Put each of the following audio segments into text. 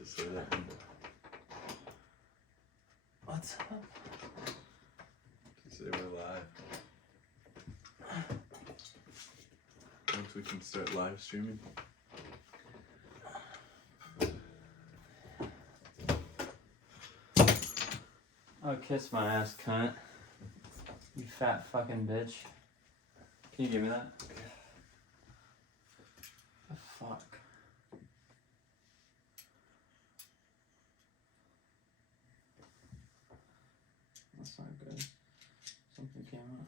to say that. What's up? To say we're live. Once we can start live streaming. Oh, kiss my ass, cunt. You fat fucking bitch. Can you give me that? The fuck? That's not good. Something came up.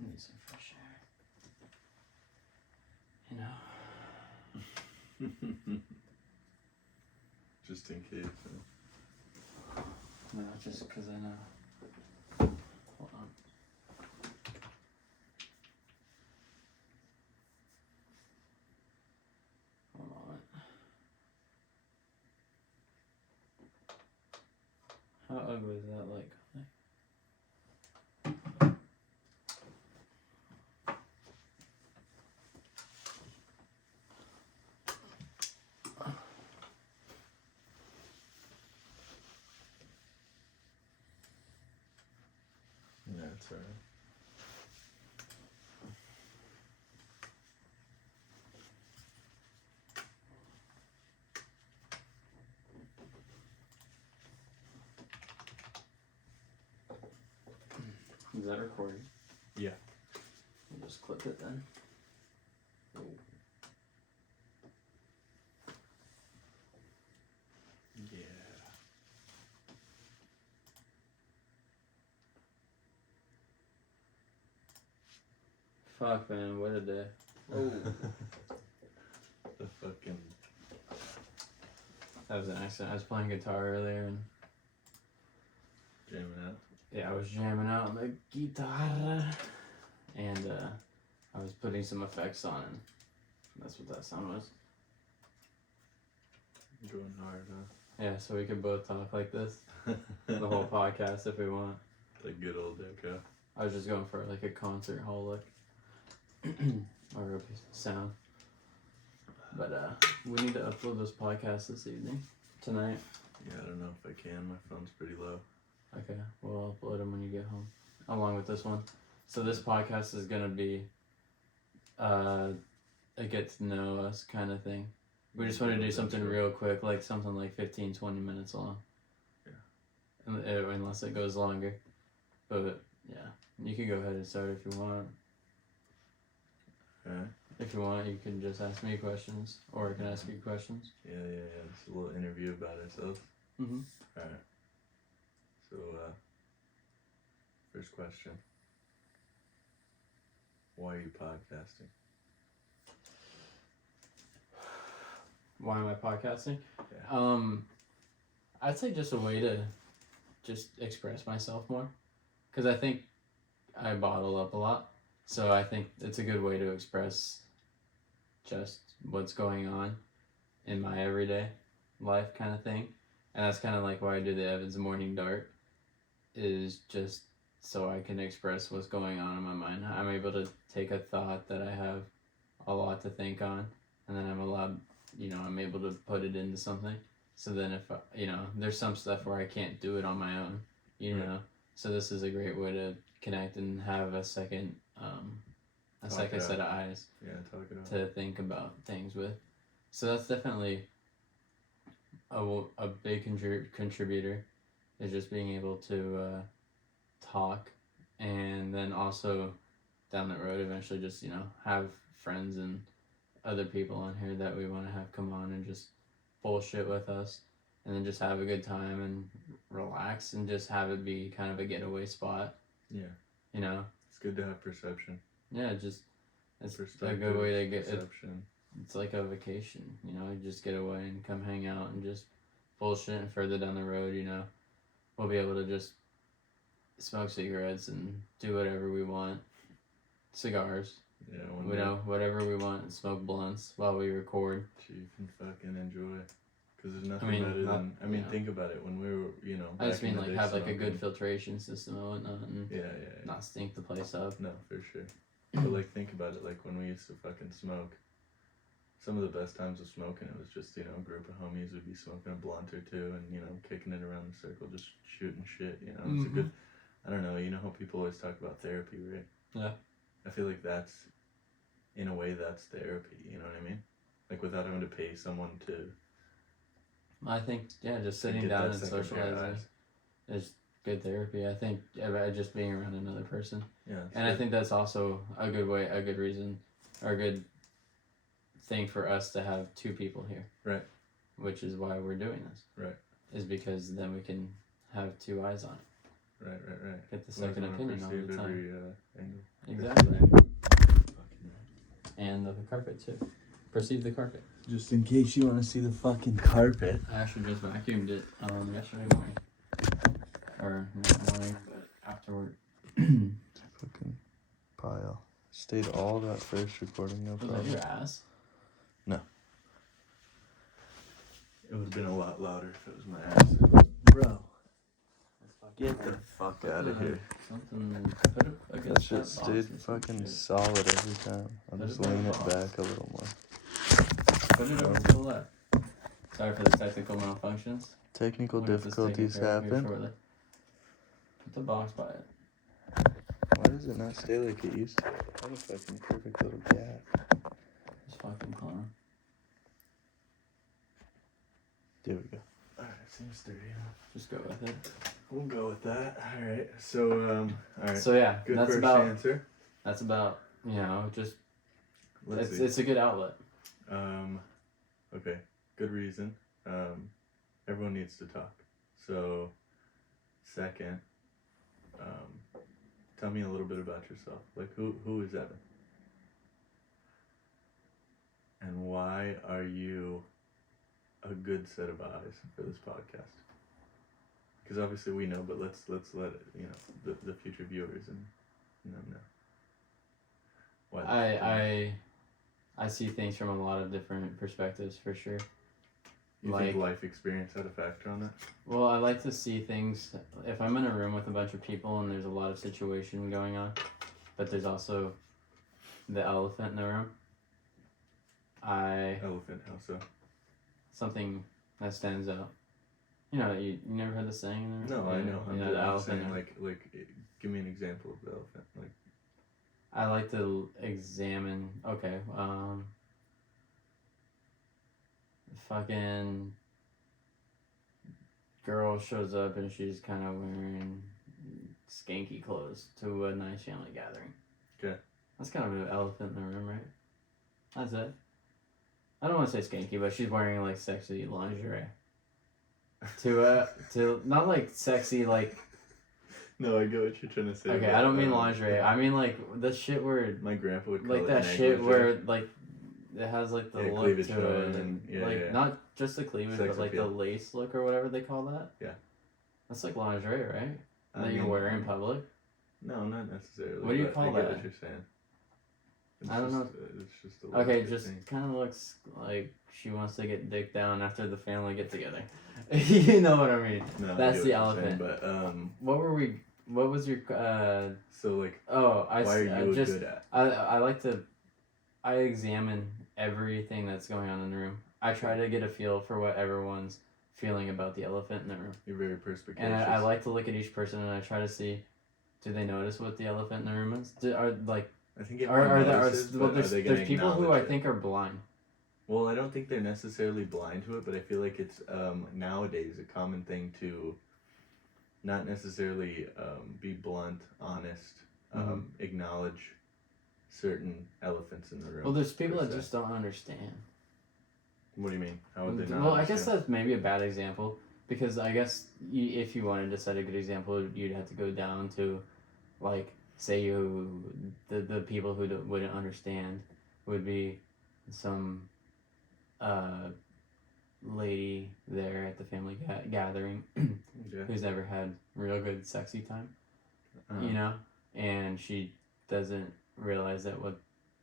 Need some fresh air. You know. Just in case. No, just because I know. Hold on. Hold on. How ugly is that like? Yeah, that's alright. Is that recording? Yeah. I'll just clip it then. Yeah. Fuck, man, what a day. Oh. The fucking... That was an accident. I was playing guitar earlier and... Jamming out. Yeah, I was jamming out on the guitar. And I was putting some effects on it. That's what that sound was. Going hard, huh? Yeah, so we could both talk like this. The whole podcast if we want. The good old Deco. I was just going for like a concert hall look. Or a sound. But we need to upload this podcast this evening. Tonight. Yeah, I don't know if I can. My phone's pretty low. Okay, we'll upload them when you get home. Along with this one. So this podcast is gonna be a get to know us kind of thing. We just want to do something real quick, like something like 15-20 minutes long. Yeah. Unless it goes longer. But yeah, you can go ahead and start if you want. Alright. If you want, you can just ask me questions, or I can ask you questions. Yeah. Just a little interview about ourselves. Mm-hmm. Alright. So, first question. Why are you podcasting? Why am I podcasting? Yeah. I'd say just a way to just express myself more. Because I think I bottle up a lot. So I think it's a good way to express just what's going on in my everyday life kind of thing. And that's kind of like why I do the Evans Morning Dart, is just so I can express what's going on in my mind. I'm able to take a thought that I have a lot to think on, and then I'm able to put it into something. So then if, there's some stuff where I can't do it on my own, you know, So this is a great way to connect and have a second Talk it set of out. eyes Yeah, talk it out. to think about things with. So that's definitely a big contributor, is just being able to talk, and then also down the road eventually just have friends and other people on here that we want to have come on and just bullshit with us, and then just have a good time and relax and just have it be kind of a getaway spot. Yeah. You know? It's good to have perception. Yeah, just it's a good way to get perception. It's like a vacation, you know, you just get away and come hang out and just bullshit, and further down the road, we'll be able to just smoke cigarettes and do whatever we want. Cigars. Yeah, whatever we want, and smoke blunts while we record. You can fucking enjoy. Because there's nothing better than, think about it, when we were, I just mean, like, have, like, a good filtration system and whatnot, and not stink the place up. No, for sure. But, like, think about it, like, when we used to fucking smoke, some of the best times of smoking, it was just, a group of homies would be smoking a blunt or two and, kicking it around the circle, just shooting shit, It's a good, I don't know, how people always talk about therapy, right? Yeah. I feel like that's, in a way, that's therapy, you know what I mean? Like, without having to pay someone to... I think, just sitting down and socializing is good therapy. I think just being around another person. Yeah. And I think that's also a good reason, or a good thing for us to have two people here. Right. Which is why we're doing this. Right. Is because then we can have two eyes on it. Right. Get the second opinion all the time. Every angle. Exactly. And the carpet too. Perceive the carpet. Just in case you want to see the fucking carpet. I actually just vacuumed it yesterday morning. Or not morning, but afterward. Fucking pile. Stayed all that first recording, no problem. Was that your ass? No. It would have been a lot louder if it was my ass. Bro. Get the fuck out of here. Something. That shit stayed fucking solid every time. I'll just lean it back a little more. Put it over to the left. Sorry for the technical malfunctions. Technical difficulties happen. Put the box by it. Why does it not stay like it used to? What a fucking perfect little gap. Just fucking clown. There we go. Alright, seems sturdy enough. Just go with it. We'll go with that. Alright, so, alright. So, yeah, good that's first about, answer. That's about, just, Let's see. It's a good outlet. Okay, good reason. Everyone needs to talk. So, second, tell me a little bit about yourself. Like, who is Evan? And why are you a good set of eyes for this podcast? Because obviously we know, but let's let it, the future viewers and them know. Why I see things from a lot of different perspectives, for sure. You think life experience had a factor on that? Well, I like to see things, if I'm in a room with a bunch of people and there's a lot of situation going on, but there's also the elephant in the room. Elephant, how so? Something that stands out. You never heard the saying? No, I know. I'm the elephant. Saying, like, give me an example of the elephant. Like, I like to examine. Okay, fucking girl shows up and she's kind of wearing skanky clothes to a nice family gathering. Okay. That's kind of an elephant in the room, right? That's it. I don't want to say skanky, but she's wearing like sexy lingerie. To not like sexy like. No, I get what you're trying to say. Okay, I don't mean lingerie. I mean like the shit where my grandpa would call like it that negligee. shit where like it has like the look cleavage to it, and not just the cleavage, Sex but like appeal. the lace look or whatever they call that. Yeah. That's like lingerie, right? That you wear in public. No, not necessarily. What do you call I that? get what you're saying. I don't know. It's just a Okay, just kind of looks like she wants to get dick down after the family get together. You know what I mean? No, that's the elephant. elephant. But what was your So like. Oh, why are you just good at? I like to. I examine everything that's going on in the room. I try to get a feel for what everyone's feeling about the elephant in the room. You're very perspicacious. And I like to look at each person and I try to see, do they notice what the elephant in the room is? I think it there's people who I think are blind. Well, I don't think they're necessarily blind to it, but I feel like it's nowadays a common thing to not necessarily be blunt, honest, acknowledge certain elephants in the room. Well, there's people that just don't understand. What do you mean? How would they not Well, understand? I guess that's maybe a bad example, because I guess if you wanted to set a good example, you'd have to go down to, like, say the people who wouldn't understand would be some lady there at the family gathering who's never had real good sexy time, you know, and she doesn't realize that what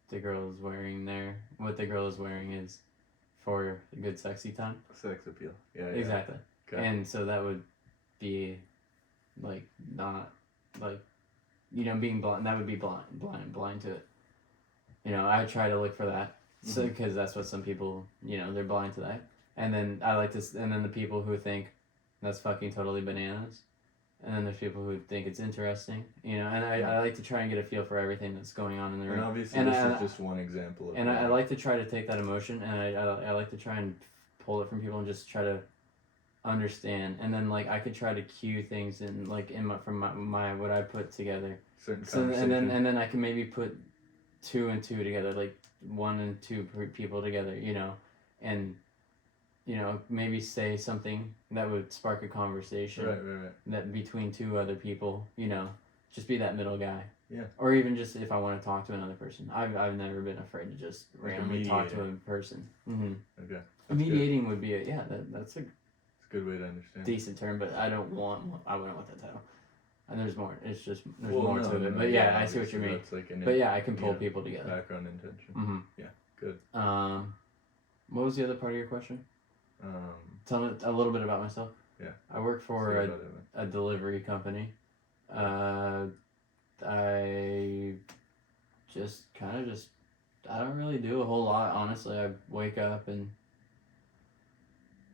the girl is wearing is for a good sexy time. Sex appeal. Yeah. Exactly. Okay. And so that would be like not like, you know, being blind. That would be blind to it. You know, I try to look for that. So, because that's what some people, you know, they're blind to that. And then and then the people who think that's fucking totally bananas. And then there's people who think it's interesting, you know, and I like to try and get a feel for everything that's going on in the room. And obviously this is just one example of and I like to try to take that emotion and I like to try and pull it from people and just try to understand. And then, like, I could try to cue things in, like, from my what I put together. Certain and then I can maybe put 2 and 2 together, like 1 and 2 people together, you know, and, you know, maybe say something that would spark a conversation. Right. That between 2 other people, you know, just be that middle guy. Yeah. Or even just if I want to talk to another person. I've never been afraid to just randomly talk to a person. Mm-hmm. Okay. Mediating would be that's a it's a good way to understand. Decent term, but I wouldn't want that title. And there's more. It's just there's more to it. But yeah, I see what you mean. Like but yeah, I can pull people together. Background intention. Mm-hmm. Yeah. Good. What was the other part of your question? Tell me a little bit about myself. Yeah. I work for a delivery company. I just I don't really do a whole lot, honestly. I wake up and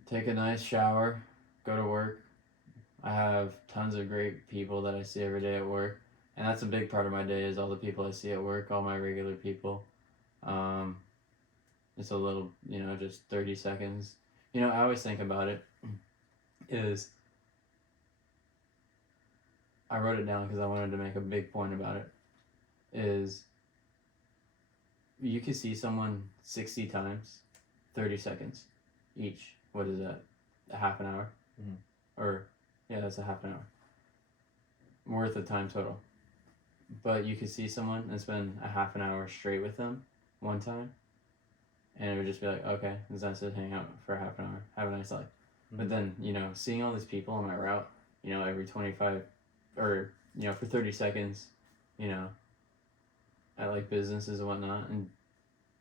take a nice shower, go to work. I have tons of great people that I see every day at work, and that's a big part of my day is all the people I see at work, all my regular people. It's a little, you know, just 30 seconds. You know, I always think about it is, I wrote it down because I wanted to make a big point about it, is you can see someone 60 times, 30 seconds each. What is that? A half an hour? Mm-hmm. Or, yeah, that's a half an hour worth of time total. But you could see someone and spend a half an hour straight with them one time, and it would just be like, okay, it's nice to hang out for a half an hour, have a nice life. Mm-hmm. But then, you know, seeing all these people on my route, you know, every 25 or, you know, for 30 seconds, you know, at like businesses and whatnot, and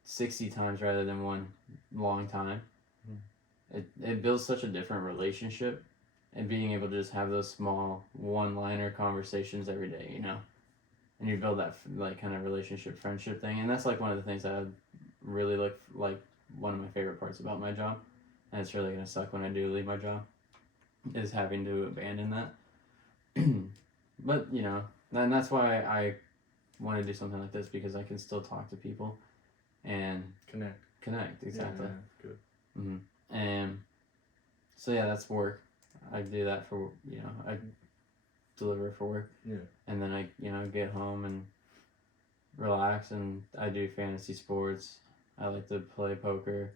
60 times rather than one long time, it builds such a different relationship, and being able to just have those small one-liner conversations every day, you know, and you build that like kind of relationship friendship thing. And that's like one of the things that I really look like one of my favorite parts about my job, and it's really gonna suck when I do leave my job, is having to abandon that. But you know, and that's why I want to do something like this, because I can still talk to people and connect exactly. Yeah, good. Mm-hmm. And so yeah, that's work. I do that for, you know, I deliver for work. Yeah. And then I, you know, get home and relax, and I do fantasy sports. I like to play poker.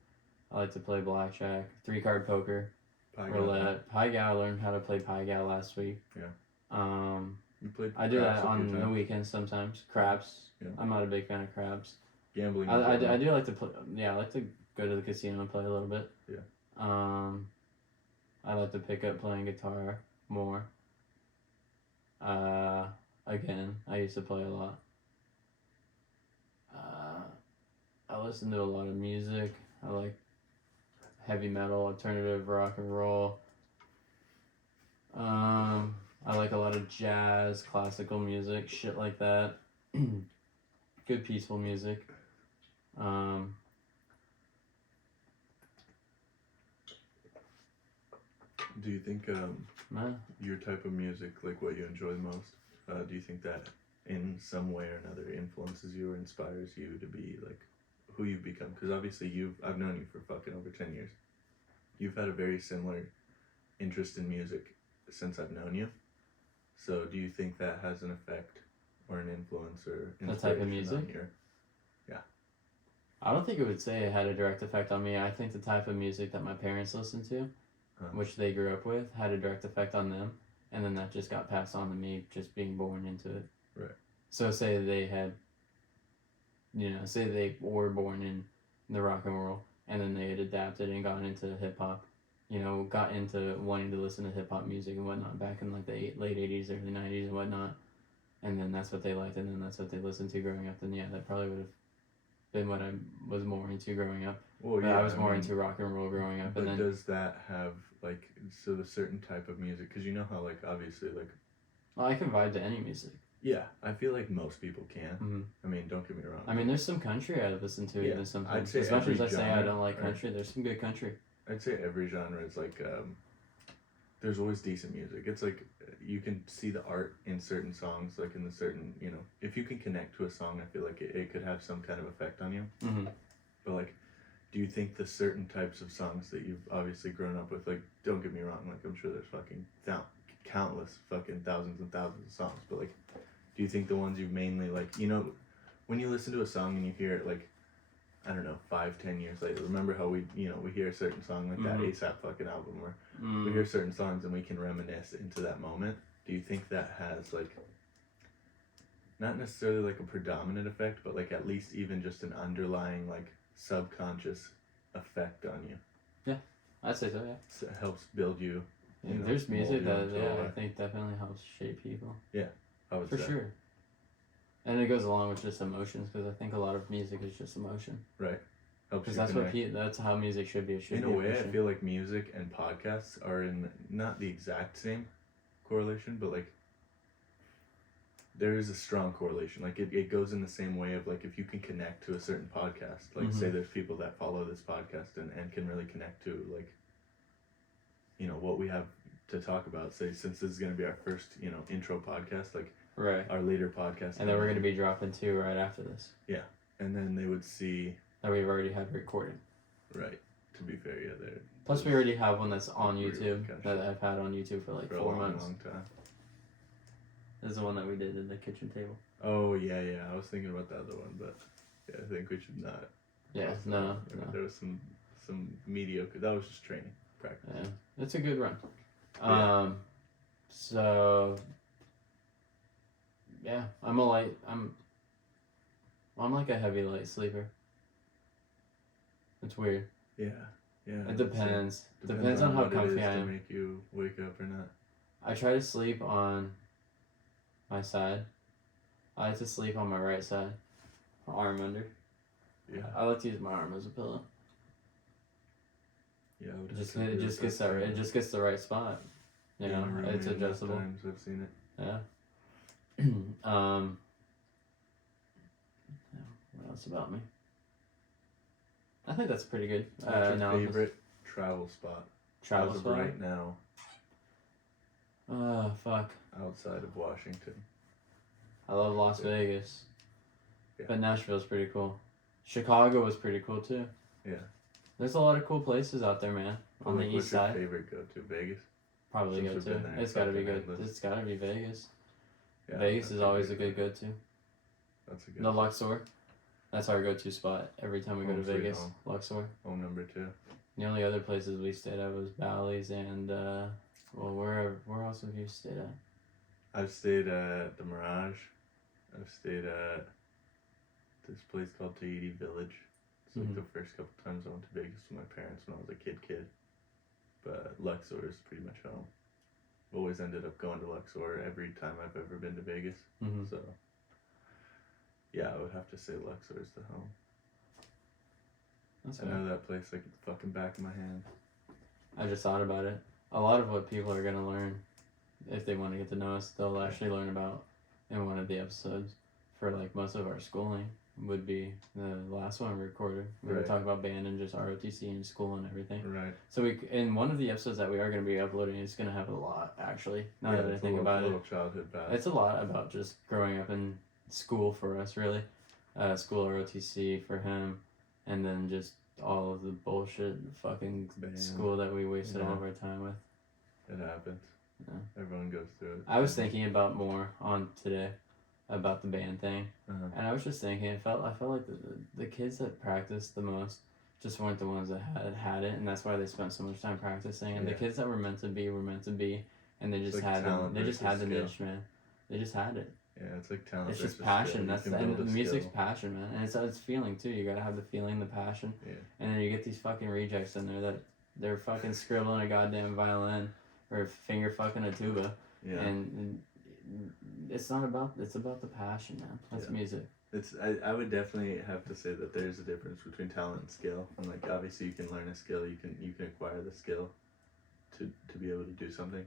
I like to play blackjack, 3-card poker, roulette. Pai-Gow. I learned how to play Pai-Gow last week. Yeah. I do that on the weekends sometimes. Craps. Yeah. I'm not a big fan of craps. Gambling. I do like to play. Yeah, I like to go to the casino and play a little bit. Yeah. I like to pick up playing guitar more. Again, I used to play a lot. I listen to a lot of music. I like heavy metal, alternative rock and roll. I like a lot of jazz, classical music, shit like that. Good peaceful music. Do you think your type of music, like what you enjoy the most, do you think that in some way or another influences you or inspires you to be like who you've become? Because obviously I've known you for fucking over 10 years. You've had a very similar interest in music since I've known you. So do you think that has an effect or an influence or The type of inspiration music? on your... I don't think it would say it had a direct effect on me. I think the type of music that my parents listened to, which they grew up with, had a direct effect on them, and then that just got passed on to me just being born into it. Right. So say they had, say they were born in the rock and roll, and then they had adapted and gotten into hip hop, got into wanting to listen to hip hop music and whatnot back in like the late 80s, early 90s and whatnot, and then that's what they liked, and then that's what they listened to growing up, then yeah, that probably would have been what I was more into growing up. Well, I was more into rock and roll growing up. But and then, does that have, like, so the certain type of music, because you know how, like, obviously, like... Well, I can vibe to any music. Yeah, I feel like most people can. Mm-hmm. I mean, don't get me wrong. I mean, there's some country I listen to even sometimes. I'd say as much as I every say I genre, don't like country, there's some good country. I'd say every genre is like, there's always decent music. It's like, you can see the art in certain songs, like in the certain, if you can connect to a song, I feel like it could have some kind of effect on you. Mm-hmm. But like, do you think the certain types of songs that you've obviously grown up with, like, don't get me wrong, like, I'm sure there's fucking countless fucking thousands and thousands of songs, but like, do you think the ones you've mainly, like, when you listen to a song and you hear it, like, I don't know, 5-10 years later, remember how we hear a certain song like that A$AP fucking album where we hear certain songs and we can reminisce into that moment? Do you think that has, like, not necessarily like a predominant effect, but like at least even just an underlying, like, subconscious effect on you? Yeah, I'd say so, yeah. So it helps build you. There's music that, I I think definitely helps shape people. Yeah, I would For say. sure. And it goes along with just emotions, because I think a lot of music is just emotion. Right. Helps you Because connect. that's how music should be. It should in be a way, emotion. I feel like music and podcasts are in not the exact same correlation, but like there is a strong correlation. Like it goes in the same way of like if you can connect to a certain podcast, like say there's people that follow this podcast and can really connect to like what we have to talk about. Say since this is going to be our first intro podcast, like right, our later podcast, and then we're going to be dropping 2 right after this. Yeah, and then they would see that we've already had recorded. Right. To be fair, yeah, there. Plus, we already have one that's on YouTube really that I've had on YouTube for like for 4 a months. long time. This is the one that we did in the kitchen table. Oh yeah. I was thinking about the other one, but yeah, I think we should not. Yeah, post no, that. I mean, there was some mediocre. That was just training practice. Yeah, it's a good run. Yeah. So yeah, I'm like a heavy light sleeper. It's weird. Yeah. It depends. Depends Depends on how what it comfy is I to am. make you wake up or not. I try to sleep on my side. I like to sleep on my right side. Arm under. Yeah. I like to use my arm as a pillow. Yeah. I would It just have to agree with that. it just gets the right spot. You know, it's adjustable. Times I've seen it. Yeah. What else about me? I think that's pretty good. What's your favorite travel spot? Travel as of spot? right now, fuck. outside of Washington. I love Las Vegas. Yeah. But Nashville's pretty cool. Chicago was pretty cool too. Yeah. There's a lot of cool places out there, man. On the east side. What's your favorite go-to? Vegas? Probably Since go we've to. been there, It's gotta be fucking good. endless. It's gotta be Vegas. Yeah, Vegas that's is always a good go-to. That's a good. The Luxor. That's our go-to spot every time we go to Home sweet Vegas. home. Luxor. Home number 2. The only other places we stayed at was Bally's and where else have you stayed at? I've stayed at the Mirage. I've stayed at this place called Tahiti Village. It's like the first couple times I went to Vegas with my parents when I was a kid. But Luxor is pretty much home. Always ended up going to Luxor every time I've ever been to Vegas. So, yeah, I would have to say Luxor is the home. That's I know that place like the fucking back of my hand. I just thought about it. A lot of what people are gonna learn, if they want to get to know us, they'll actually learn about in one of the episodes for like most of our schooling. would be the last one we recorded. We were Right. talking about band and just ROTC and school and everything. Right. So we in one of the episodes that we are going to be uploading, it's going to have a lot actually. Now that I it's think a about little it, childhood past. it's a lot about just growing up in school for us, really. School ROTC for him, and then just all of the bullshit fucking Band. school that we wasted all Yeah. of our time with. It happens. Yeah. Everyone goes through it. I was thinking about more on today about the band thing, and I was just thinking, I felt like the kids that practiced the most just weren't the ones that had it, and that's why they spent so much time practicing. And the Yeah. kids that were meant to be, and they just like had talent they just versus had the skill. niche, man. They just had it. Yeah, it's like talent. It's just versus passion. skill. You That's can and build a music's skill. passion, man. And it's feeling too. You gotta have the feeling, the passion. Yeah. And then you get these fucking rejects in there that they're fucking scribbling a goddamn violin or finger fucking a tuba. Yeah. And it's not about. It's about the passion, man. That's Yeah. music. It's I would definitely have to say that there's a difference between talent and skill. And like obviously you can learn a skill, you can acquire the skill to be able to do something.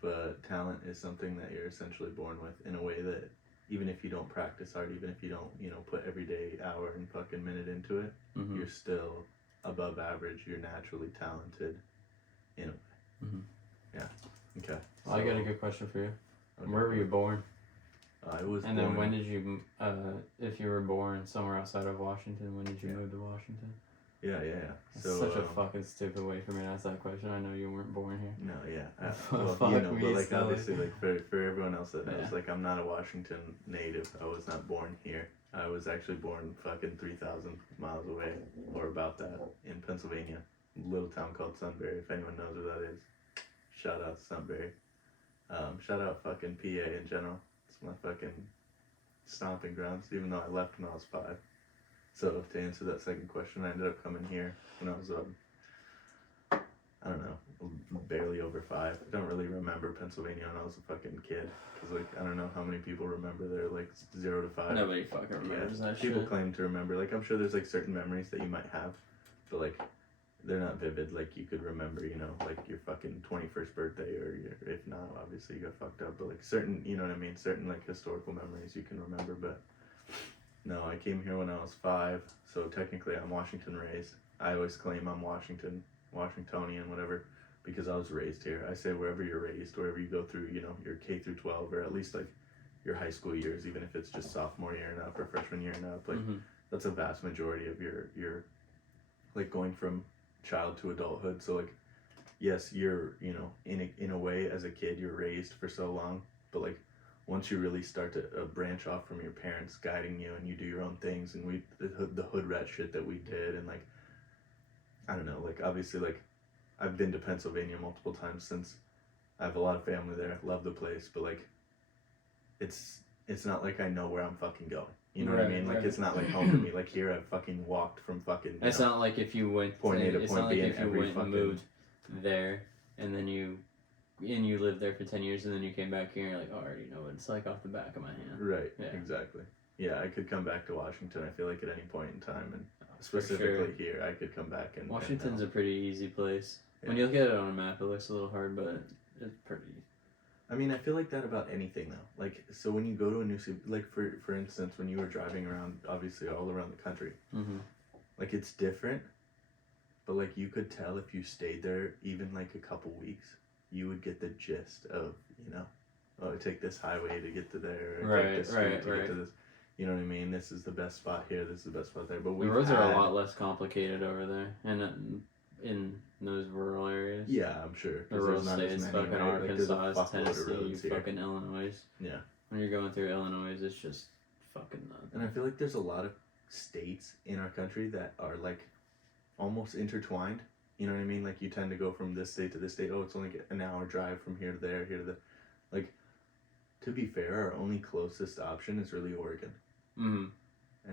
But talent is something that you're essentially born with in a way that even if you don't practice hard, even if you don't, put every day hour and fucking minute into it, Mm-hmm. you're still above average. You're naturally talented in a way. Mhm. Yeah. Okay. Well, I got a good question for you. Okay. Where were you born? I was And born. then when did you, if you were born somewhere outside of Washington, when did you move to Washington? Yeah. That's So such a fucking stupid way for me to ask that question. I know you weren't born here. No, yeah. Fuck But me, like silly. obviously, like for everyone else that knows, Yeah. like I'm not a Washington native. I was not born here. I was actually born fucking 3,000 miles away, or about that, in Pennsylvania, a little town called Sunbury. If anyone knows where that is, shout out Sunbury. Shout out fucking P.A. in general. It's my fucking stomping grounds. Even though I left when I was 5. So to answer that second question, I ended up coming here when I was I don't know, barely over 5. I don't really remember Pennsylvania when I was a fucking kid. Because, like, I don't know how many people remember their, like, 0 to 5. Nobody fucking remembers that shit. People claim to remember. Like, I'm sure there's, like, certain memories that you might have. But, like, they're not vivid. Like, you could remember, like, your fucking 21st birthday. Or, if not, obviously, you got fucked up. But, like, certain, you know what I mean? Certain, like, historical memories you can remember. But, no, I came here when I was 5. So, technically, I'm Washington raised. I always claim I'm Washingtonian, whatever, because I was raised here. I say wherever you're raised, wherever you go through, your K through 12, or at least like your high school years, even if it's just sophomore year and up or freshman year and up, like that's a vast majority of your like going from child to adulthood. So like, yes, you're in a way as a kid you're raised for so long, but like once you really start to branch off from your parents guiding you and you do your own things, and the hood rat shit that we did, and like I don't know, like obviously like I've been to Pennsylvania multiple times since. I have a lot of family there. I love the place, but like it's not like I know where I'm fucking going. You know what I mean? Like it's not like home to me. Like here I've fucking walked from fucking It's not like if you went point A to it's point not B like in if you every went and fucking moved there and then you lived there for 10 years and then you came back here and you're like, oh, I already know what it's like off the back of my hand. Right. Yeah. Exactly. Yeah, I could come back to Washington. I feel like at any point in time, and For specifically sure. here, I could come back and Washington's a pretty easy place. Yeah. When you look at it on a map, it looks a little hard, but it's pretty. I mean, I feel like that about anything though. Like, so when you go to a new city, like for instance, when you were driving around, obviously all around the country, like it's different, but like you could tell if you stayed there even like a couple weeks, you would get the gist of, oh, take this highway to get to there, or take this street to get to this. You know what I mean? This is the best spot here. This is the best spot there. But the roads are a lot less complicated over there, and in those rural areas. Yeah, I'm sure. The rural states, fucking Arkansas, Tennessee, fucking Illinois. Yeah. When you're going through Illinois, it's just fucking nuts. And I feel like there's a lot of states in our country that are like almost intertwined. You know what I mean? Like you tend to go from this state to this state. Oh, it's only an hour drive from here to there, here to there. Like, to be fair, our only closest option is really Oregon. And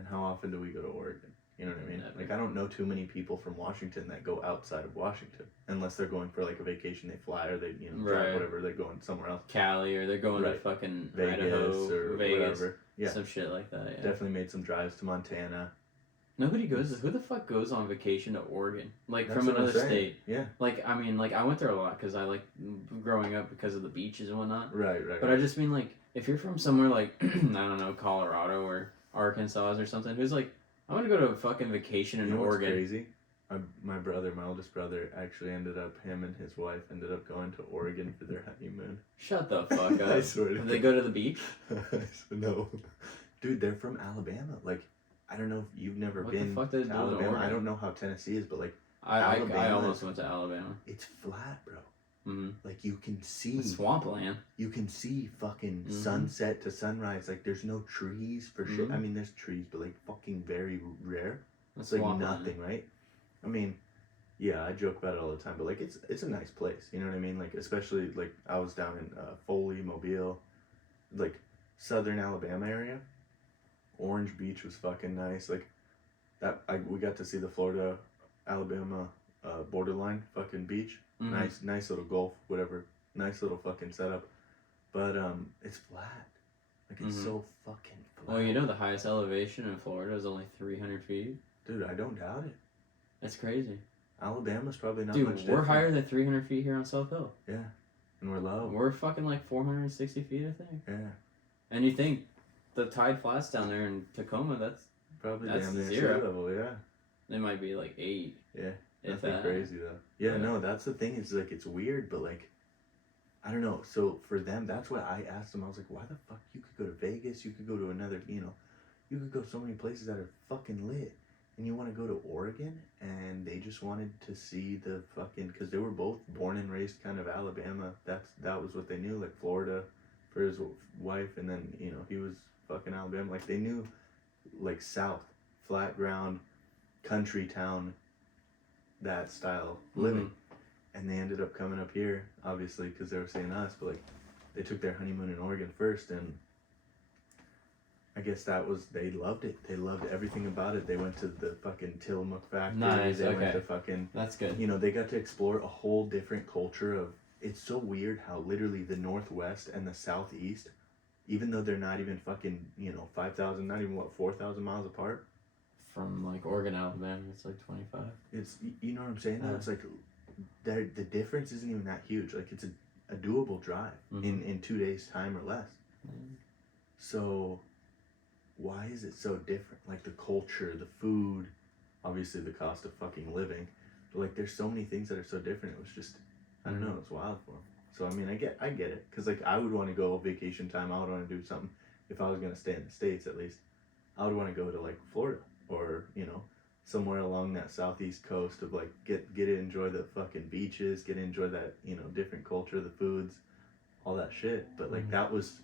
how often do we go to Oregon? You know what I mean? Never. Like, I don't know too many people from Washington that go outside of Washington. Unless they're going for, like, a vacation, they fly, or they, drive, whatever, they're going somewhere else. Cali, or they're going to fucking Vegas, Idaho, or Vegas, whatever. Yeah. some shit like that, yeah. Definitely made some drives to Montana. Nobody goes, who the fuck goes on vacation to Oregon? Like, That's from what I'm another saying. state. Yeah. Like, I mean, like, I went there a lot, because I like growing up because of the beaches and whatnot. Right. But I just mean, like, if you're from somewhere like, I don't know, Colorado, Arkansas or something, who's like, I want to go to a fucking vacation in You know what's Oregon. crazy? My brother, my oldest brother, actually him and his wife ended up going to Oregon for their honeymoon. Shut the fuck up. I swear to Did they God. go to the beach? No. Dude, they're from Alabama. Like, I don't know if you've never What been the fuck did they to do in Alabama. I Oregon? don't know how Tennessee is, but like, I Alabama almost is- went to Alabama. it's flat, bro. Mm-hmm. Like, you can see Swampland. you can see fucking Mhm. sunset to sunrise. Like, there's no trees for shit. I mean, there's trees, but like fucking very rare. That's It's like swampland. nothing, right? I mean, yeah, I joke about it all the time, but like it's a nice place. You know what I mean? Like, especially like I was down in Foley, Mobile, like southern Alabama area. Orange Beach was fucking nice. Like we got to see the Florida, Alabama borderline fucking beach. Mm-hmm. Nice little Gulf, whatever. Nice little fucking setup. But it's flat. Like, it's so fucking flat. Well, you know the highest elevation in Florida is only 300 feet. Dude, I don't doubt it. That's crazy. Alabama's probably not Dude, much we're different. higher than 300 feet here on South Hill. Yeah, and we're low. We're fucking like 460 feet, I think. Yeah, And you think the tide flats down there in Tacoma, that's probably That's damn near zero. sea level. Yeah, they might be like 8. yeah. If Nothing that. crazy though. Yeah, Yeah. no, that's the thing. Is like it's weird, but like I don't know. So for them, that's why I asked them. I was like, why the fuck? You could go to Vegas. You could go to another. You could go so many places that are fucking lit. And you want to go to Oregon, and they just wanted to see the fucking, because they were both born and raised kind of Alabama. That was what they knew, like Florida for his wife, and then he was fucking Alabama. Like they knew, like South, flat ground, country town, that style living, and they ended up coming up here, obviously, because they were saying us, but like they took their honeymoon in Oregon first, and I guess they loved it. They loved everything about it. They went to the fucking Tillamook factory. Nice, They went okay. to fucking, That's good. they got to explore a whole different culture of, it's so weird how literally the Northwest and the Southeast, even though they're not even fucking, 5,000, not even 4,000 miles apart. From like Oregon, Alabama, it's like 25. It's, you know what I'm saying? Yeah. It's like, the difference isn't even that huge. Like it's a doable drive in 2 days time or less. So why is it so different? Like the culture, the food, obviously the cost of fucking living, but like there's so many things that are so different. It was just, I don't know, it's wild for them. So I mean, I get it, because like I would want to go vacation time. I would want to do something if I was gonna stay in the States at least. I would want to go to like Florida or somewhere along that southeast coast of like get to enjoy the fucking beaches, get to enjoy that different culture, the foods, all that shit. But like that was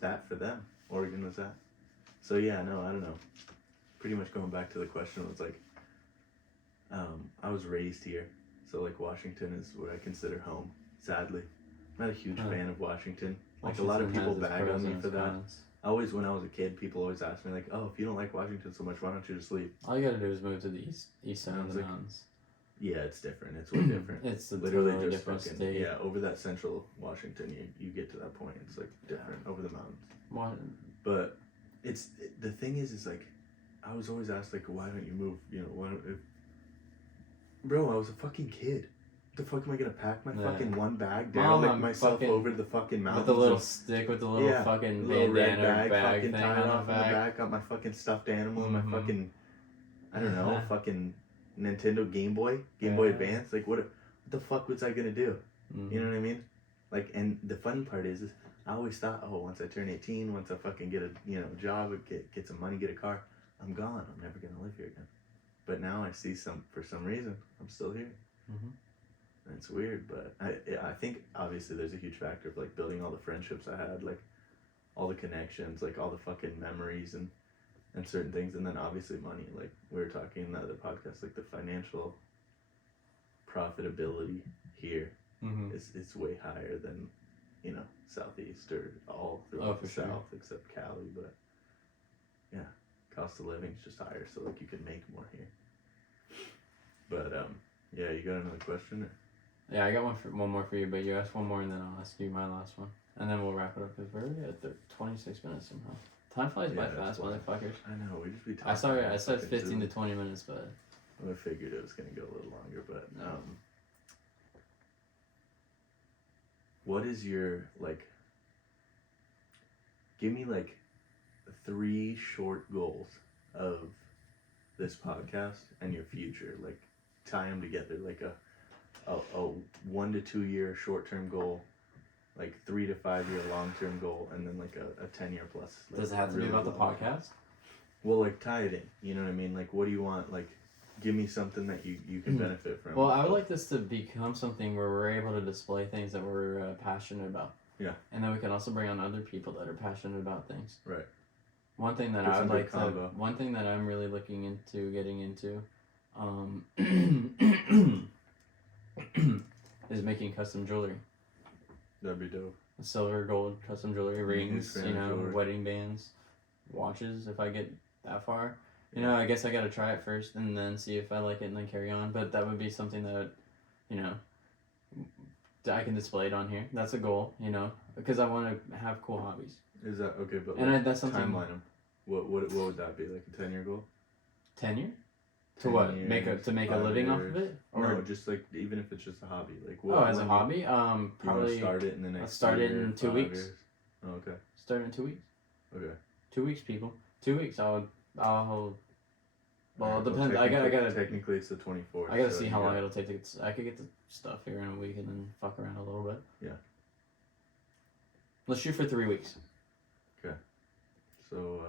that for them. Oregon was that. So yeah, no, I don't know. Pretty much going back to the question was like, I was raised here, so like Washington is what I consider home. Sadly, I'm not a huge fan of Washington. Like a lot of people bag on me for that. Always, when I was a kid, people always asked me like, "Oh, if you don't like Washington so much, why don't you just leave?" All you gotta do is move to the east side of the mountains. Yeah, it's different. It's way different. It's a literally totally just different fucking state. yeah. Over that central Washington, you get to that point. It's like different over the mountains. What? But the thing is like, I was always asked like, why don't you move? Bro, I was a fucking kid. What the fuck am I gonna pack my fucking one bag down like myself over the fucking mountains with the little stick with the little fucking little red bandana bag thing tied on off the in the back. back? Got my fucking stuffed animal and my fucking, I don't know, fucking Nintendo Game Boy Advance. Like what the fuck was I gonna do? You know what I mean? Like, and the funny part is I always thought, oh, once I turn 18, once I fucking get a job, get some money, get a car, I'm gone. I'm never gonna live here again. But now I see for some reason I'm still here. And it's weird, but I think obviously there's a huge factor of like building all the friendships I had, like all the connections, like all the fucking memories and certain things, and then obviously money. Like we were talking in the other podcast, like the financial profitability here is way higher than Southeast or all throughout the South except Cali, but yeah, cost of living is just higher, so like you could make more here. But yeah, you got another question? Or? Yeah, I got one more for you, but you ask one more and then I'll ask you my last one, and then we'll wrap it up because we're already at 26 minutes somehow. Time flies by fast, motherfuckers. I know, we just be talking. I said 15 to 20 minutes, but I figured it was gonna go a little longer. But what is your like? Give me like 3 short goals of this podcast and your future. Like, tie them together. Like a 1 to 2 year short term goal, like 3 to 5 year long term goal, and then like a 10-year plus. Like, Does it have to be about the podcast? Well, like, tie it in. You know what I mean? Like, what do you want? Like, give me something that you can benefit from. Well, I would like this to become something where we're able to display things that we're passionate about. Yeah. And then we can also bring on other people that are passionate about things. Right. One thing that I would like to, one thing that I'm really looking into getting into, is making custom jewelry. That'd be dope. Silver, gold, custom jewelry, rings, jewelry. wedding bands, watches. If I get that far, I guess I gotta try it first and then see if I like it and then carry on. But that would be something that, I can display it on here. That's a goal, because I want to have cool hobbies. Is that okay? But and that's something. Timeline them. What would that be? Like a 10-year goal? 10 year? To what? Years, to make a living off of it? Or no, just like even if it's just a hobby. Like as a hobby, probably start it in the next. Let's start it in 2 weeks. Years. Oh, okay. Start it in 2 weeks. Okay. 2 weeks, people. 2 weeks. I'll. Well, it depends. Well, I gotta. Technically, it's the 24th. I gotta see how long it'll take to get. I could get the stuff here in a week and then fuck around a little bit. Yeah. Let's shoot for 3 weeks. Okay. So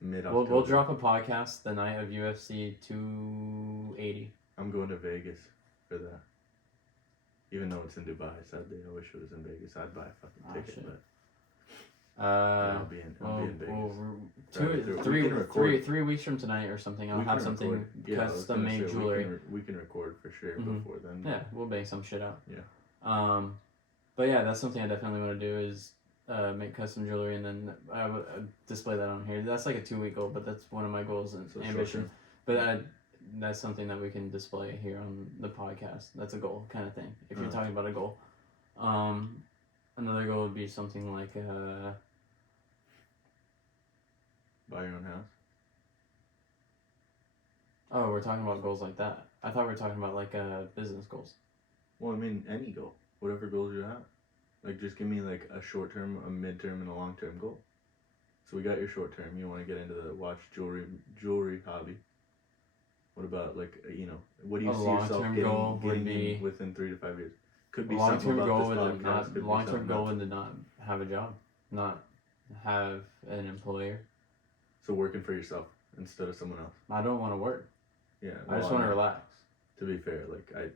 mid-October. We'll drop a podcast the night of UFC 280. I'm going to Vegas for that. Even though it's in Dubai, sadly, I wish it was in Vegas. I'd buy a fucking ticket, but. I'll be in Vegas. 3 weeks from tonight or something. I'll have something custom made jewelry. We can record for sure before then. Yeah, we'll bang some shit out. Yeah. But yeah, that's something I definitely want to do is make custom jewelry and then I would display that on here. That's like a 2 week goal, but that's one of my goals and ambition. But that's something that we can display here on the podcast. That's a goal kind of thing. If you're talking about a goal, another goal would be something like buy your own house. Oh, we're talking about goals like that. I thought we were talking about like business goals. Well, I mean any goal, whatever goals you have. Like, just give me like a short term, a mid term, and a long term goal. So we got your short term. You want to get into the watch jewelry hobby. What about like what do you see yourself getting within 3 to 5 years? Could be something about this podcast. Long term goal would not have a job, not have an employer. So working for yourself instead of someone else. I don't want to work. Yeah, I just want to relax. To be fair, like I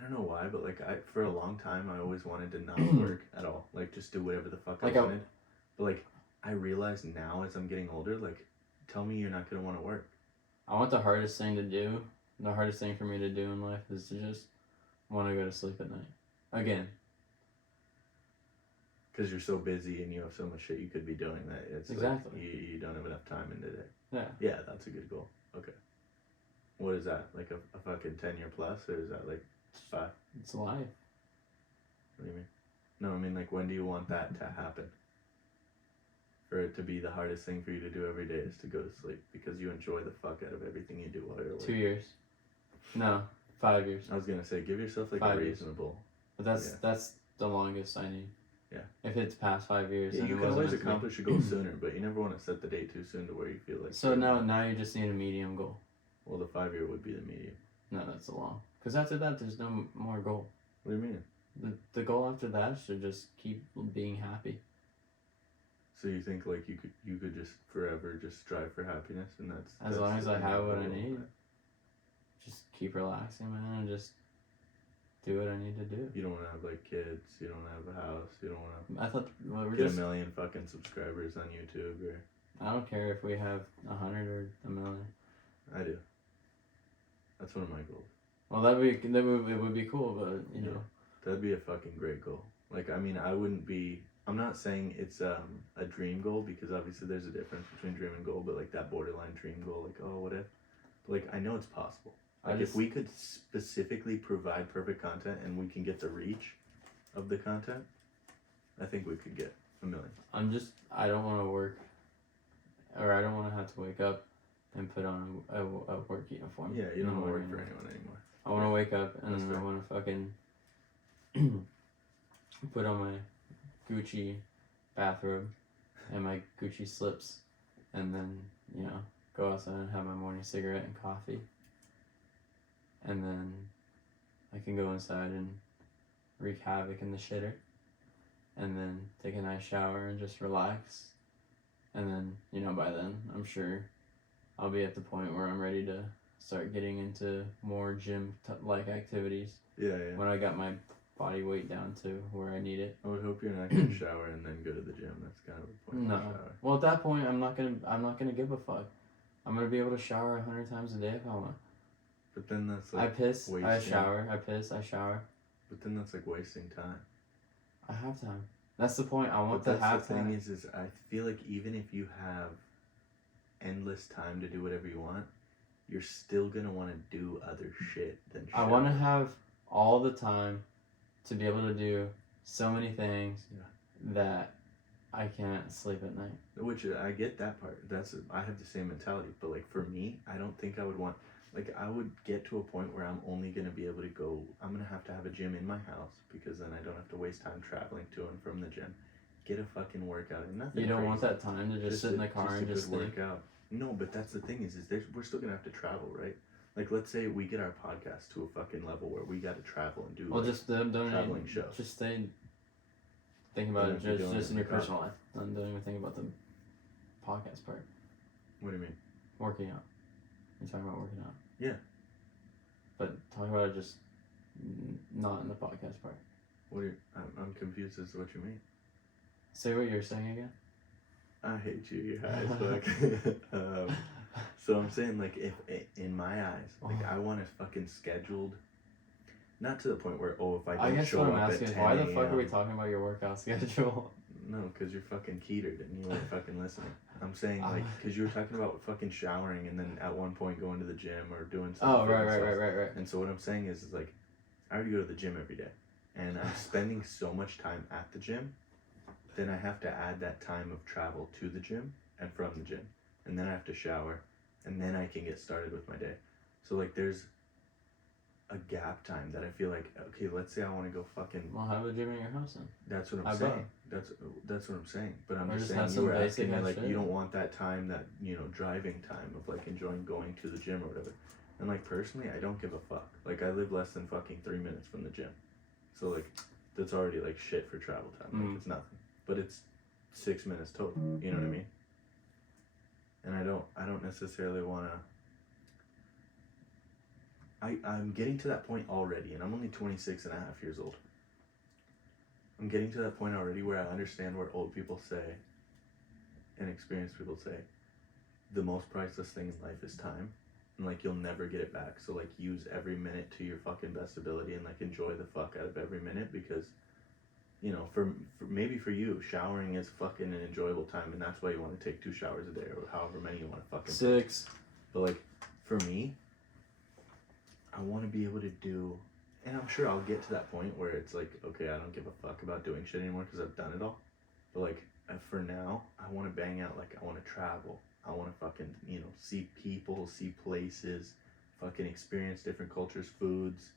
don't know why, but like for a long time I always wanted to not work at all. Like just do whatever the fuck I wanted. But like I realize now as I'm getting older, like tell me you're not gonna want to work. I want the hardest thing to do. The hardest thing for me to do in life is to just want to go to sleep at night. Again. Because you're so busy and you have so much shit you could be doing that it's exactly. Like you don't have enough time in the day. Yeah. Yeah, that's a good goal. Okay. What is that? Like a fucking 10-year plus, or is that like 5? It's life. What do you mean? No, I mean like when do you want that to happen? For it to be the hardest thing for you to do every day is to go to sleep because you enjoy the fuck out of everything you do while you're awake. 2 years. No, 5 years. I was gonna say give yourself like 5 a years. reasonable. But that's the longest I need. Yeah. If it's past 5 years, yeah, you can always accomplish a goal sooner, but you never want to set the date too soon to where you feel like. So now you just need a medium goal. Well, the 5-year would be the medium. No, that's a long. Because after that, there's no more goal. What do you mean? The goal after that should just keep being happy. So you think like you could just forever just strive for happiness, and that's as long as I have what I need. Just keep relaxing, man, and just do what I need to do. You don't want to have like kids. You don't have a house. You don't want to. I thought get a million fucking subscribers on YouTube, or. I don't care if we have 100 or 1 million. I do. That's one of my goals. Well, it would be cool, but you know. That'd be a fucking great goal. Like, I mean, I'm not saying it's a dream goal, because obviously there's a difference between dream and goal, but like that borderline dream goal, like, oh, what if? But like, I know it's possible. Like, if we could specifically provide perfect content and we can get the reach of the content, I think we could get 1 million. I don't want to work, or I don't want to have to wake up and put on a work uniform. Yeah, you don't want to work for anyone anymore. I want to wake up and I want to fucking put on my Gucci bathrobe and my Gucci slips, and then, you know, go outside and have my morning cigarette and coffee. And then I can go inside and wreak havoc in the shitter. And then take a nice shower and just relax. And then, you know, by then, I'm sure I'll be at the point where I'm ready to start getting into more gym-like activities. Yeah. When I got my body weight down to where I need it. I would hope you're not gonna shower and then go to the gym. That's kind of a point. No. Shower. Well, at that point, I'm not gonna give a fuck. I'm gonna be able to shower 100 times a day if I want. But then that's like I piss, wasting. I shower, I piss, I shower. But then that's like wasting time. I have time. That's the point. I want but to that's have the time. thing is I feel like even if you have endless time to do whatever you want, you're still gonna want to do other shit than shower. I want to have all the time to be able to do so many things that I can't sleep at night. Which I get that part. I have the same mentality. But like for me, I don't think I would want. Like I would get to a point where I'm only gonna be able to go. I'm gonna have to have a gym in my house because then I don't have to waste time traveling to and from the gym. Get a fucking workout and nothing. You don't crazy. want that time to just sit in the car and just think. Workout. No, but that's the thing is we're still gonna have to travel, right? Like let's say we get our podcast to a fucking level where we got to travel and do. Well, just don't traveling shows. Just stay. Think about it just in your personal life. Don't even think about the podcast part. What do you mean? Working out. You're talking about working out. Yeah. But talk about it just not in the podcast part. I'm confused as to what you mean. Say what you're saying again. I hate you. You're high as fuck. So I'm saying, like, if in my eyes, like, I want it fucking scheduled. Not to the point where, if I don't show up at 10 is why the fuck are we talking about your workout schedule? No, because you're fucking ketered and you weren't fucking listening. I'm saying, like, because you were talking about fucking showering and then at one point going to the gym or doing something. Oh, right. And so what I'm saying is like, I already go to the gym every day. And I'm spending so much time at the gym, then I have to add that time of travel to the gym and from the gym. And then I have to shower. And then I can get started with my day. So, like, there's a gap time that I feel like, okay, let's say I want to go fucking... Well, have a gym in your house then. That's what I'm saying. That's what I'm saying. But I'm just saying, you were asking me, like, shit. you don't want that time, that, you know, driving time of, like, enjoying going to the gym or whatever. And, like, personally, I don't give a fuck. Like, I live less than fucking 3 minutes from the gym. So, like, that's already, like, shit for travel time. Like, it's nothing. But it's 6 minutes total. You know what I mean? And I don't necessarily want to... I'm getting to that point already, and I'm only 26 and a half years old. I'm getting to that point already where I understand where old people say, and experienced people say, the most priceless thing in life is time. And, like, you'll never get it back. So, like, use every minute to your fucking best ability and, like, enjoy the fuck out of every minute because... You know, for maybe for you, showering is fucking an enjoyable time, and that's why you want to take 2 showers a day, or however many you want to fucking 6. take. But, like, for me, I want to be able to do, and I'm sure I'll get to that point where it's like, okay, I don't give a fuck about doing shit anymore because I've done it all. But, like, for now, I want to bang out, like, I want to travel. I want to fucking, you know, see people, see places, fucking experience different cultures, foods,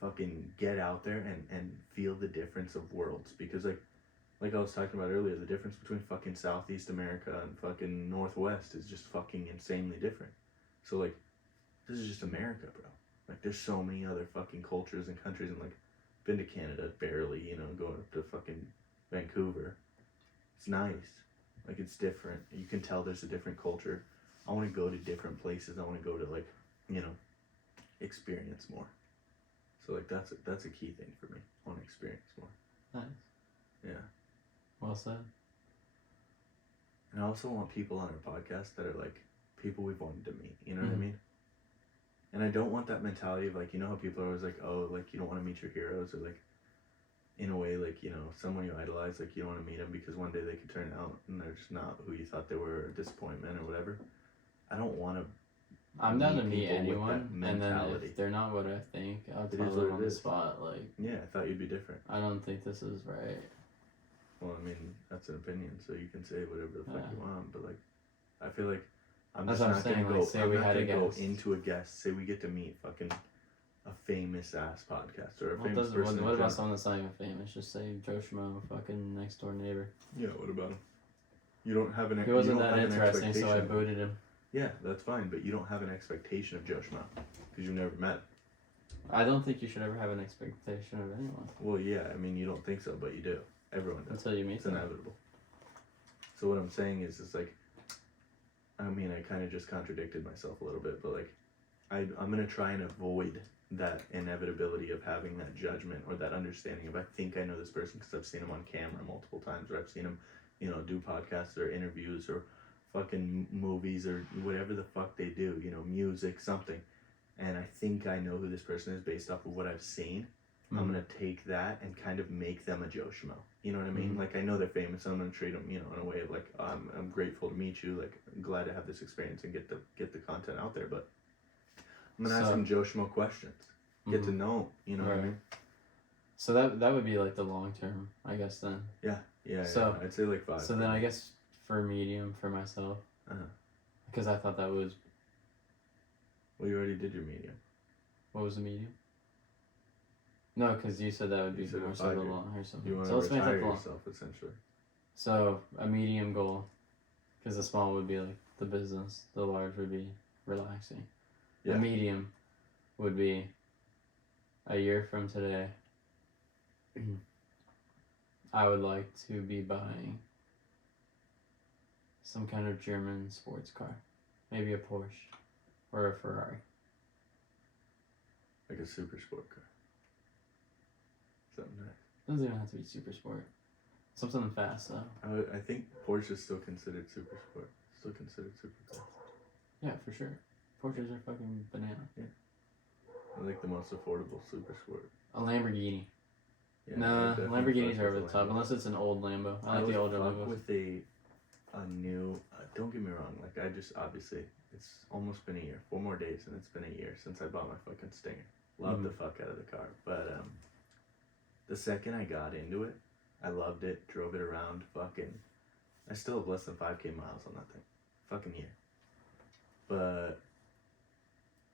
fucking get out there and feel the difference of worlds. Because like I was talking about earlier, the difference between fucking Southeast America and fucking Northwest is just fucking insanely different. So, like, this is just America, bro. Like, there's so many other fucking cultures and countries, and, like, been to Canada barely, you know, going up to fucking Vancouver. It's nice. Like, it's different. You can tell there's a different culture. I want to go to different places. I want to go to, like, you know, experience more. So, like, that's a key thing for me. I want to experience more. Nice. Yeah. Well said. And I also want people on our podcast that are, like, people we've wanted to meet. You know what I mean? And I don't want that mentality of, like, you know how people are always like, oh, like, you don't want to meet your heroes, or, like, in a way, like, you know, someone you idolize, like, you don't want to meet them because one day they could turn out and they're just not who you thought they were, or a disappointment or whatever. I don't want to. I'm down to meet anyone, and then if they're not what I think, I'll tell them on the spot, like... Yeah, I thought you'd be different. I don't think this is right. Well, I mean, that's an opinion, so you can say whatever the fuck you want, but, like, I feel like I'm just not going to go, like, I'm not going to go into a guest, say we get to meet fucking a famous ass podcast, or a famous person. What about someone that's not even famous? Just say Joe Schmo, fucking next door neighbor. Yeah, what about him? You don't have an. He wasn't you don't that have an interesting, so I expectation. booted him. Yeah, that's fine, but you don't have an expectation of Joe Schmo because you've never met. I don't think you should ever have an expectation of anyone. Well, yeah, I mean, you don't think so, but you do. Everyone does. Until you meet It's them. inevitable. So what I'm saying is, it's like, I mean, I kind of just contradicted myself a little bit, but like, I'm gonna try and avoid that inevitability of having that judgment or that understanding of I think I know this person because I've seen him on camera multiple times, or I've seen him, you know, do podcasts or interviews or fucking movies or whatever the fuck they do, you know, music, something. And I think I know who this person is based off of what I've seen. I'm gonna take that and kind of make them a Joe Schmo. You know what I mean? Like, I know they're famous, and I'm gonna treat them, you know, in a way of like, I'm grateful to meet you. Like, I'm glad to have this experience and get the content out there. But I'm gonna ask them Joe Schmo questions, get to know 'em, you know what I mean? So that would be like the long term, I guess. Then. Yeah. So I'd say like 5. So then I guess for medium for myself, because I thought that was. Well, you already did your medium. What was the medium? No, because you said that would be more so the long or something. You want So to let's make retire that the long. yourself, essentially. So a medium goal, because the small would be like the business, the large would be relaxing. Yeah. The medium would be a year from today. I would like to be buying some kind of German sports car, maybe a Porsche or a Ferrari. Like a super sport car. Something nice. Doesn't even have to be super sport. Something fast though. I think Porsche is still considered super sport. Still considered super fast. Yeah, for sure. Porsches are fucking banana. Yeah. I like the most affordable super sport. A Lamborghini. Yeah, Nah, Lamborghinis are over the top, Lambo. unless it's an old Lambo. I like would the older fuck Lambos. with a new. Don't get me wrong. Like, I just obviously it's almost been a year. 4 more days, and it's been a year since I bought my fucking Stinger. Loved the fuck out of the car, but the second I got into it, I loved it. Drove it around. Fucking, I still have less than 5K miles on that thing. Fucking year. But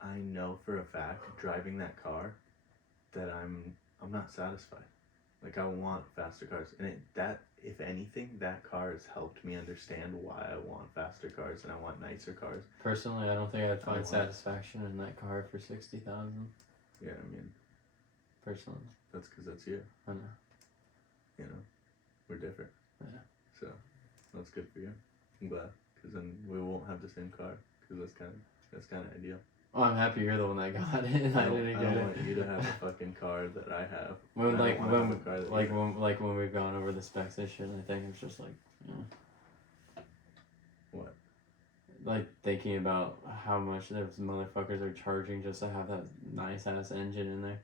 I know for a fact, driving that car, that I'm not satisfied. Like, I want faster cars, and if anything, that car has helped me understand why I want faster cars and I want nicer cars. Personally, I don't think I'd find satisfaction in that car for 60,000. Yeah, I mean, personally, that's because that's you. I know. You know, we're different. Yeah. So that's good for you. I'm glad, because then we won't have the same car. Because that's kind of ideal. Oh, I'm happy you're the one that got it. I didn't get it. I don't want you to have a fucking car that I have. When when we've gone over the specs and shit, I think it's just like, you know. What? Like thinking about how much those motherfuckers are charging just to have that nice ass engine in there.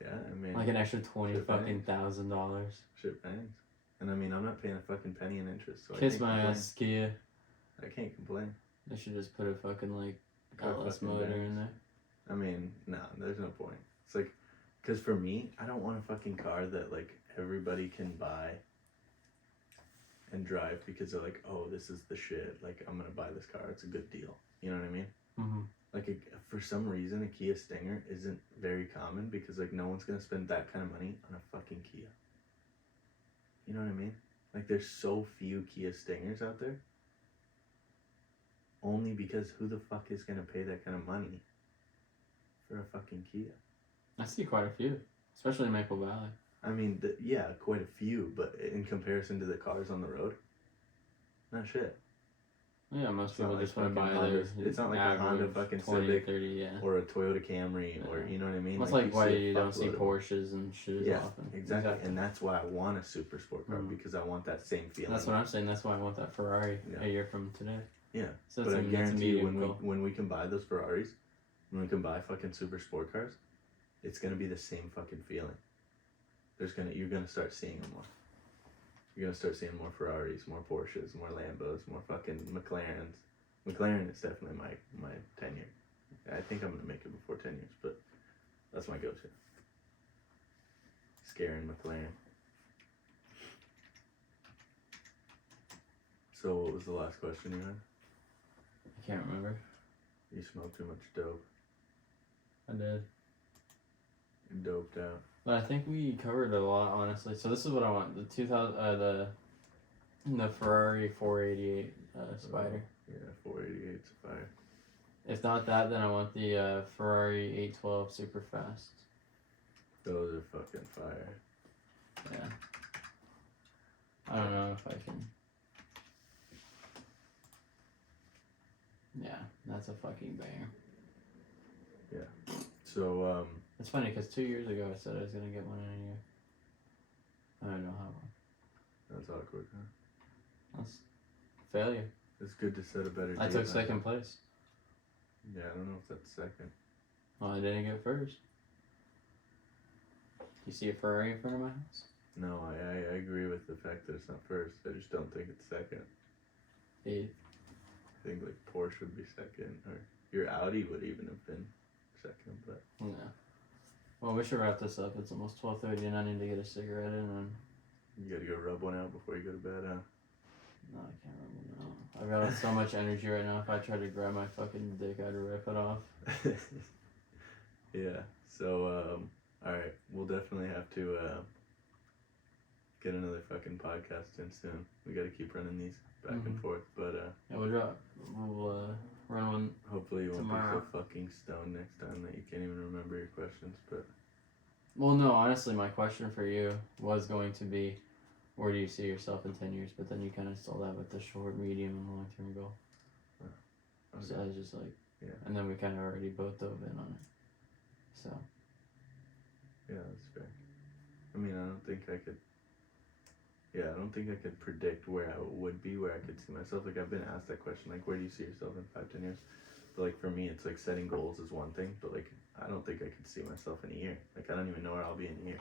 Yeah, I mean, like an extra $20,000. Shit bangs. And I mean, I'm not paying a fucking penny in interest. So Kiss my ass, Kia. I can't complain. They should just put a fucking like Car LS fucking motor bangs. in there. I mean, no, there's no point. It's like, because for me, I don't want a fucking car that like everybody can buy and drive because they're like, oh, this is the shit. Like, I'm gonna buy this car. It's a good deal. You know what I mean? Mm-hmm. Like, for some reason, a Kia Stinger isn't very common because like no one's gonna spend that kind of money on a fucking Kia. You know what I mean? Like, there's so few Kia Stingers out there. Only because who the fuck is gonna pay that kind of money for a fucking Kia? I see quite a few, especially in Maple Valley. I mean, yeah, quite a few, but in comparison to the cars on the road, not shit. Yeah, most people just want to buy their. It's not like a Honda fucking 20, Civic 30, yeah. or a Toyota Camry or, you know what I mean? That's like why you don't see Porsches and shit as often. Exactly. And that's why I want a super sport car, because I want that same feeling. That's what I'm saying. That's why I want that Ferrari a year from today. Yeah. So but I guarantee you, when we can buy those Ferraris, when we can buy fucking super sport cars, it's gonna be the same fucking feeling. You're gonna start seeing them more. You're gonna start seeing more Ferraris, more Porsches, more Lambos, more fucking McLarens. McLaren is definitely my 10 year. I think I'm gonna make it before 10 years, but that's my go-to. Scaring McLaren. So what was the last question you had? I can't remember. You smoked too much dope. I did. You're doped out. But I think we covered a lot, honestly. So this is what I want: the The Ferrari 488 Spider. Yeah, 488's a fire. If not that, then I want the Ferrari 812 super fast. Those are fucking fire. Yeah. I don't know if I can. Yeah, that's a fucking banger. Yeah. So, It's funny because 2 years ago I said I was gonna get one in a year. I don't know how one. That's awkward, huh? That's failure. It's good to set a better date. I took second place. Yeah, I don't know if that's second. Well, I didn't get first. You see a Ferrari in front of my house? No, I agree with the fact that it's not first. I just don't think it's second. Eighth. I think like Porsche would be second, or your Audi would even have been second, but Yeah. Well, we should wrap this up. It's almost 12:30 and I need to get a cigarette in and... you gotta go rub one out before you go to bed, huh? No, I can't remember now. I've got so much energy right now. If I try to grab my fucking dick, I'd rip it off. Yeah, so, alright, we'll definitely have to, get another fucking podcast in soon. We gotta keep running these back and forth, but, yeah, we'll run one. hopefully you won't tomorrow. be so fucking stoned next time that you can't even remember your questions, but... Well, no, honestly, my question for you was going to be, where do you see yourself in 10 years? But then you kind of stole that with the short, medium, and long-term goal. Okay. So I was just like, yeah. And then we kind of already both dove in on it. So. Yeah, that's fair. I mean, I don't think I could predict where I would be, where I could see myself. Like, I've been asked that question, like, where do you see yourself in 5-10 years? But, like, for me, it's like setting goals is one thing, but, like, I don't think I could see myself in a year. Like, I don't even know where I'll be in a year.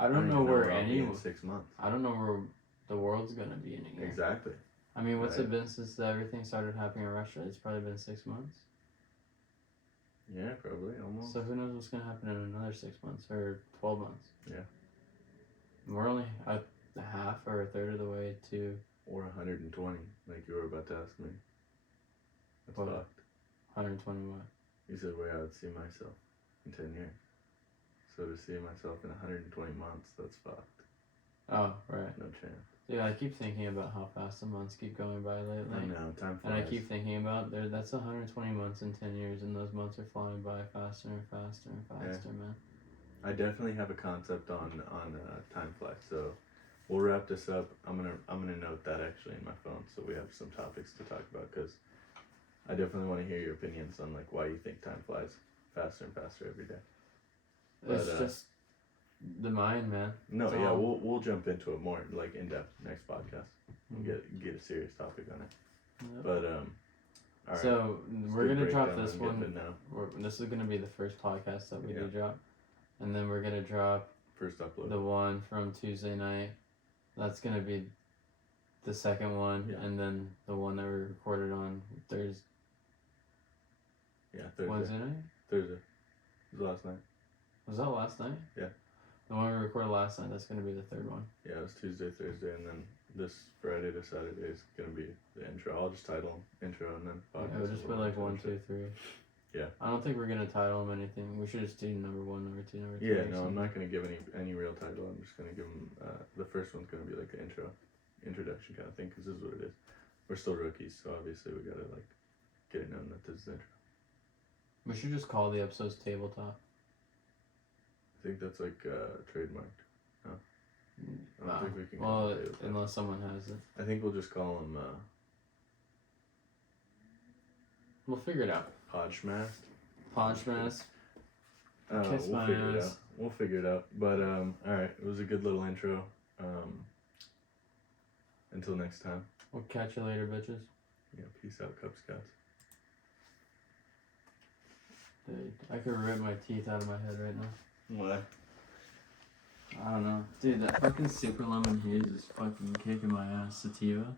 I don't know where I'll be in 6 months. I don't know where the world's gonna be in a year. Exactly. I mean, what's it been since everything started happening in Russia? It's probably been 6 months. Yeah, probably, almost. So who knows what's gonna happen in another 6 months or 12 months? Yeah. We're only a half or a third of the way to. Or 120, like you were about to ask me. That's What? fucked. 120 what? You said where I would see myself in 10 years. So to see myself in 120 months, that's fucked. Oh, right. No chance. Yeah, I keep thinking about how fast the months keep going by lately. I know, time flies. And I keep thinking about that's 120 months in 10 years, and those months are flying by faster and faster and faster, man. I definitely have a concept on time flies. So we'll wrap this up. I'm gonna note that actually in my phone, so we have some topics to talk about, because I definitely want to hear your opinions on like why you think time flies faster and faster every day. It's just the mind, man. No, yeah, we'll jump into it more like in depth next podcast. We'll get a serious topic on it. Yep. But all right. So we're gonna drop this one. Now. This is gonna be the first podcast that we do drop, and then we're gonna drop first upload the one from Tuesday night. That's gonna be the second one, and then the one that we recorded on Thursday. Yeah, Thursday. Wednesday night. Thursday. It was last night. Was that last night? Yeah. The one we recorded last night, that's going to be the third one. Yeah, it was Tuesday, Thursday, and then this Friday to Saturday is going to be the intro. I'll just title them intro and then podcast. Yeah, we'll just put like 1, 2, 3. Yeah. I don't think we're going to title them anything. We should just do number 1, number 2, number 3. Yeah, no, I'm not going to give any real title. I'm just going to give them, the first one's going to be like the introduction kind of thing, because this is what it is. We're still rookies, so obviously we got to like get it known that this is the intro. We should just call the episodes Tabletop. I think that's like trademarked. No? I don't think we can call it unless someone has it. I think we'll just call them we'll figure it out. Podschmast. Podschmast. We'll figure it out. We'll figure it out. But alright, it was a good little intro. Until next time. We'll catch you later, bitches. Yeah, peace out, Cub Scouts. Dude, I could rip my teeth out of my head right now. Why? I don't know. Dude, that fucking super lemon haze is fucking kicking my ass. Sativa.